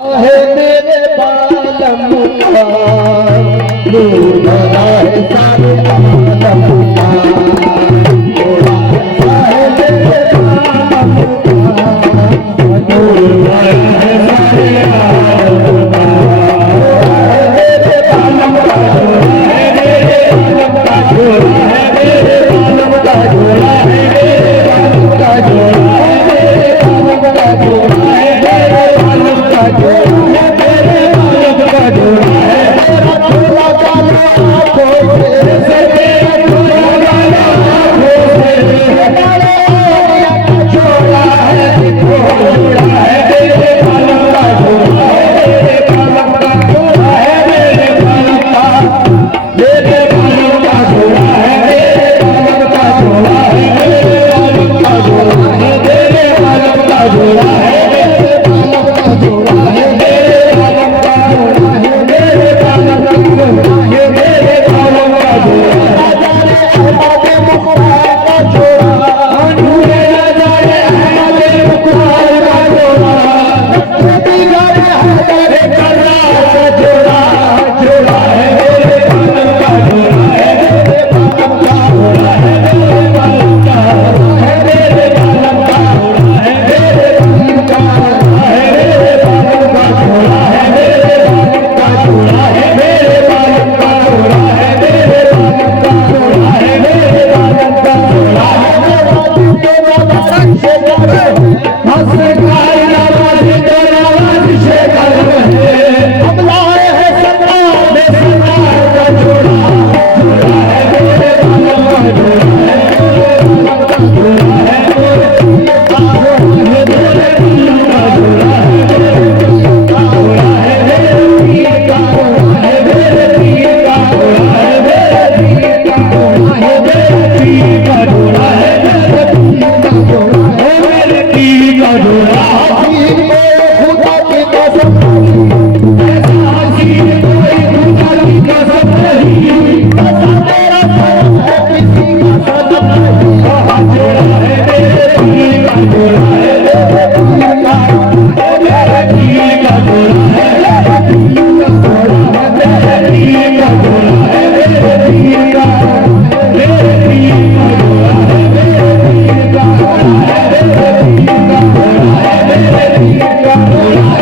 है मेरे बालम का नूर भरा है सारे आलम का नूर भरा है मेरे बालम का नूर भरा है सारे आलम का मेरे बालम का है मेरे बालम का झोला है मेरे बालम का झोला है मेरे बालम का झोला है मेरे बालम का झोला है मेरे बालम का झोला है मेरे बालम का झोला है मेरा झोला काला आंखों से मेरा झोला काला आंखों से हमारे आलिया का झोला है झोला है मेरे बालम का झोला है मेरे बालम का झोला है मेरे बालम का झोला है मेरे बालम का झोला है मेरे बालम का झोला है मेरे बालम का झोला है मेरे बालम का झोला है मेरे बालम का झोला है मेरे बालम का झोला है मेरे बालम का झोला राजा रे अहमद मुख्तार का झोला नूरे राजा रे अहमद मुख्तार का झोला नक्शे रे हैदर करार का झोला झोला है मेरे बालम का झोला है मेरे बालम का झोला है मेरे बालम का झोला है मेरे बालम का झोला है मेरे बालम का झोला है मेरे बालम का झोला है मेरे बालम का झोला है मेरे बालम का झोला है मेरे बालम का झोला है मेरे बालम का झोला है मेरा बालम से करे हंस गाय आवाज तेरा आवाज से करे हम लाए हैं सरकार में सरकार का झोला झोला है मेरे बालम का झोला है मेरे बालम का झोला है मेरे बालम का झोला है मेरे का झोला है मेरे पीर का झोला है मेरे पीर का झोला है मेरे पीर का झोला है मेरे पीर का झोला है मेरे पीर का झोला है मेरे पीर का झोला हसीन कोई खुदा की कसम ऐसा हसीन कोई खुदा की कसम नहीं ऐसा मेरा सनम है किसी का सनम नहीं झोला है मेरे पीर का झोला है मेरे पीर का है मेरे पीर का झोला है मेरे पीर का झोला है मेरे पीर का झोला है मेरे पीर का मेरे पीर का झोला है मेरे पीर का झोला है मेरे पीर का झोला है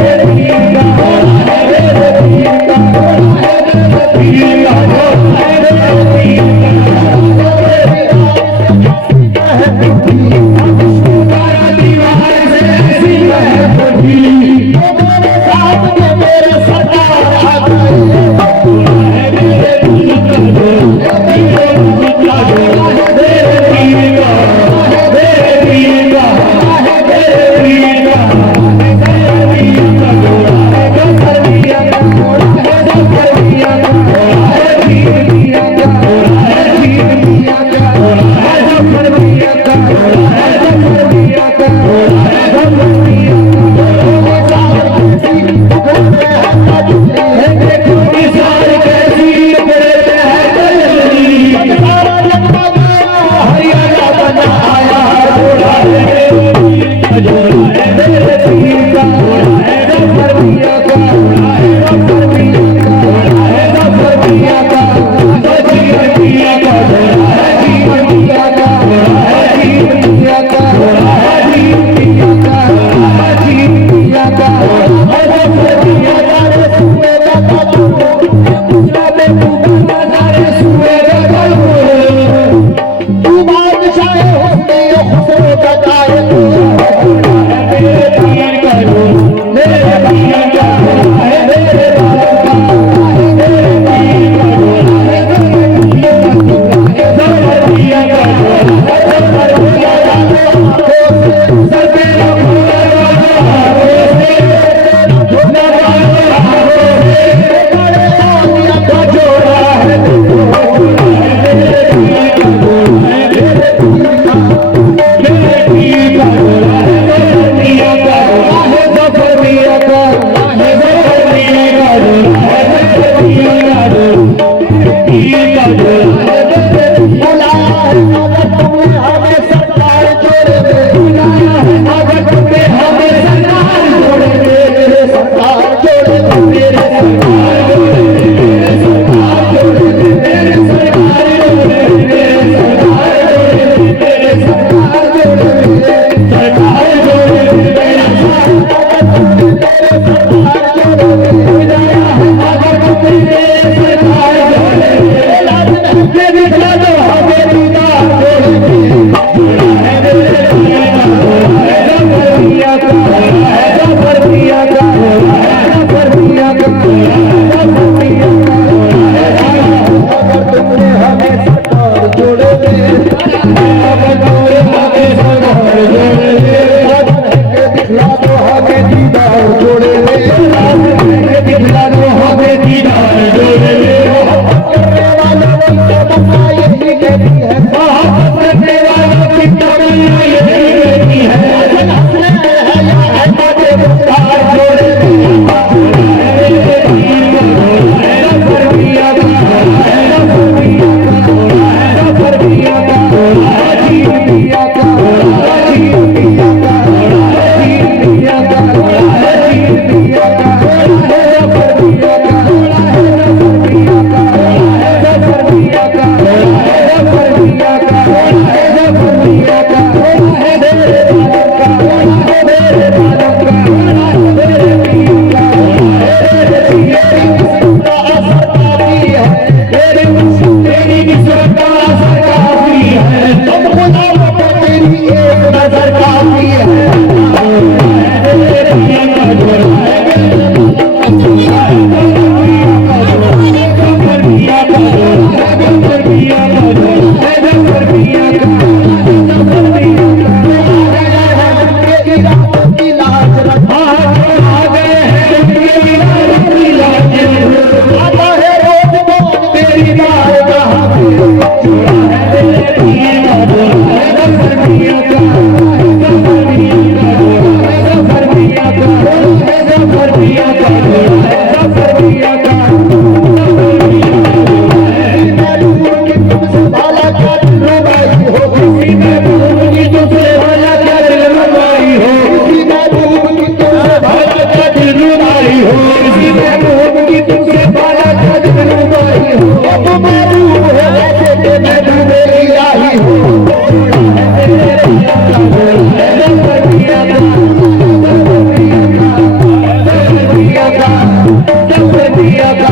मेरे पीर का झोला है मेरे पीर का झोला है मेरे पीर का झोला है मेरे पीर का झोला है मेरे पीर मेरे सरकार आ गए है मेरे पीर का झोला मेरे पीर का झोला है मेरे पीर का मेरे पीर का है मेरे पीर का मेरे पीर का झोला है गसरिया का झोला है गसरिया का झोला है पीर पिया का झोला है पीर पिया का झोला है गसरिया का झोला है गसरिया का झोला है गसरिया का Thank you. जफर मियां का जोड़ा है, जफर मियां का। तुमसे भाला क्या दिलरुबाई हो, किसी महबूब की तुमसे भाला क्या दिलरुबाई हो, किसी महबूब की तुमसे भाला क्या दिलरुबाई हो, किसी महबूब की तुमसे भाला क्या दिलरुबाई हो। अब महबूब है ऐसे के महबूब इलाही हो। जफर मियां का, जफर मियां का, जफर मियां का,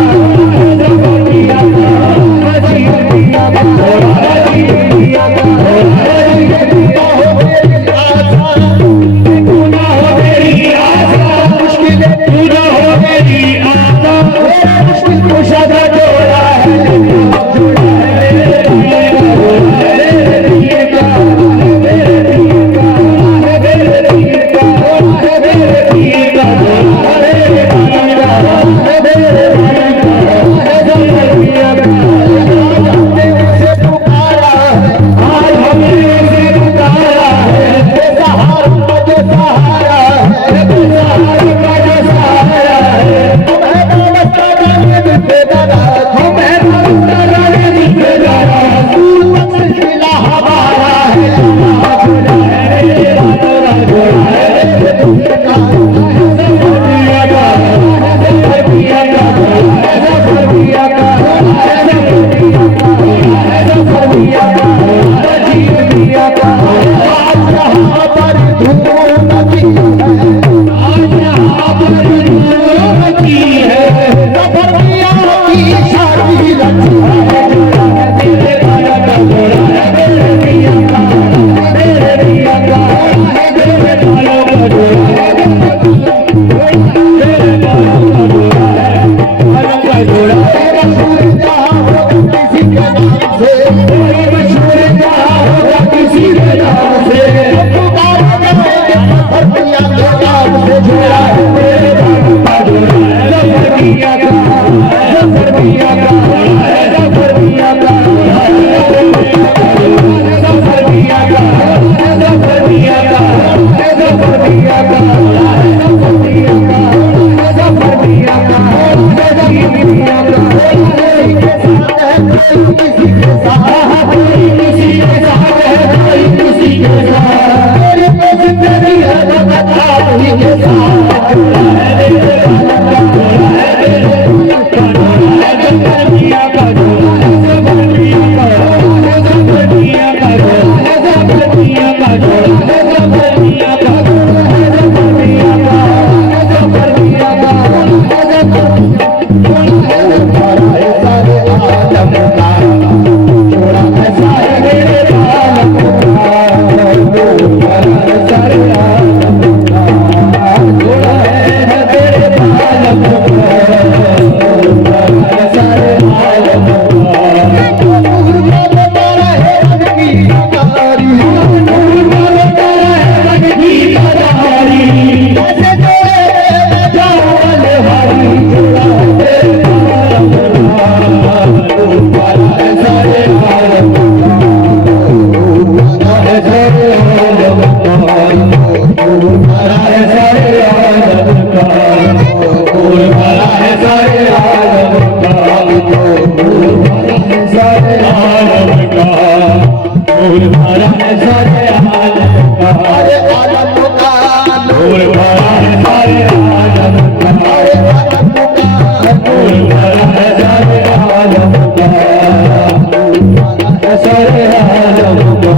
जफर मियां का, अजीब मियां का घोड़ा, अजीब मियां का घोड़ा, अजीब मियां हो मेरी आशा, पूरा हो मेरी आशा, मुश्किलें पूरा हो मेरी आशा, मेरा मुश्किल कुशा का जोड़ा है, जोड़ा है मेरे दिए का घोड़ा, मेरे दिए का, मेरे दिए का, मेरे दिए का घोड़ा, मेरे दिए का घोड़ा, मेरे दिए का, मेरे दिए का, जफर मियां का। हमने उसे पुकारा है, आज हमने उसे पुकारा है, बेसहारा का जो सहारा है, बेसहारा का जो सहारा है। हम है नामस्ता जाने दिखेदारा, हम है नामस्ता जाने दिखेदारा, दूर तक सिलसिला हमारा है, जोड़ा है मेरा जोड़ा, जोड़ा है मेरे दिल का, जफर मियां का, जफर मियां का, जफर मियां का, जफर मियां का, जफर मियां का, अजीब मियां का। आज यहाँ पर धूम मची है, आज यहाँ पर धूम मची है, जफर मियां की शादी रची है, जोड़ा है मेरे भाया का, जोड़ा है मेरे मियां का, मेरे मियां का, मेरे भाइयों का जोड़ा है, मेरे भाइयों का जोड़ा है, भाइयों का जोड़ा है। मशहूर जहाँ होगा किसी के नाम से, मशहूर जहाँ होगा किसी के नाम से, पुकारेंगे जफर मियां के नाम से, जोड़ा है मेरे भाइयों का जोड़ा है, जफर मियां का, जफर मियां का, जफर मियां का, जफर मियां का, जफर मियां का, जफर मियां का, जफर मियां का, जफर मियां का, अजीब मियां का। किसी के साथ कोई किसी के साथ है, कोई किसी के साथ, मेरी तो जिंदगी है लगातार ही के साथ, जोड़ा है मेरे भाइयों का, जोड़ा है मेरे भाइयों का, जोड़ा है जफर मियां का, जोड़ा है जफर मियां का, जफर मियां का, जोड़ा है जफर मियां का, जोड़ा है जफर मियां का, जोड़ा है जफर मियां का, जफर मियां का, जफर है सारे आलम का, जोड़ा है सारे मेरे आलम का, जोड़ा है सारे आलम का, जोड़ा है मेरे आलम का, जोड़ा है सारे आलम का। नूर वाला तारा है रंग की तारी, नूर वाला तारा है रंग की तारी, ऐसे जोड़े जाओ वाले हारी, जोड़ा है मेरे आलम का, जोड़ा है सारे आलम का, जोड़ा है सारे आलम का, जोड़ा है सारे आलम का, जोड़ा है सारे आलम का, जोड़ा है सारे आलम का, जोड़ा है सारे आलम का, अरे आलम का, जोड़ा है सारे आलम का, अरे आलम का, जोड़ा है सारे आलम का, सारे आलम का।